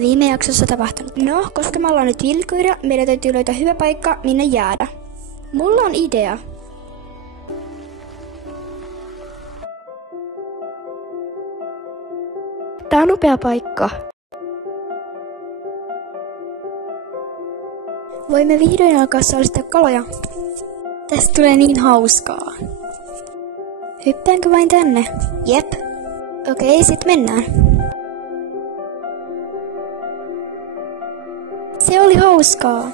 viime jaksossa tapahtunut? No, koska me ollaan nyt vilkuilla, meidän täytyy löytää hyvä paikka, minne jäädä. Mulla on idea. Tää on upea paikka. Voimme vihdoin alkaa saalistaa kaloja. Tästä tulee niin hauskaa. Hyppäänkö vain tänne? Jep. Okei, sit mennään. Se oli hauskaa.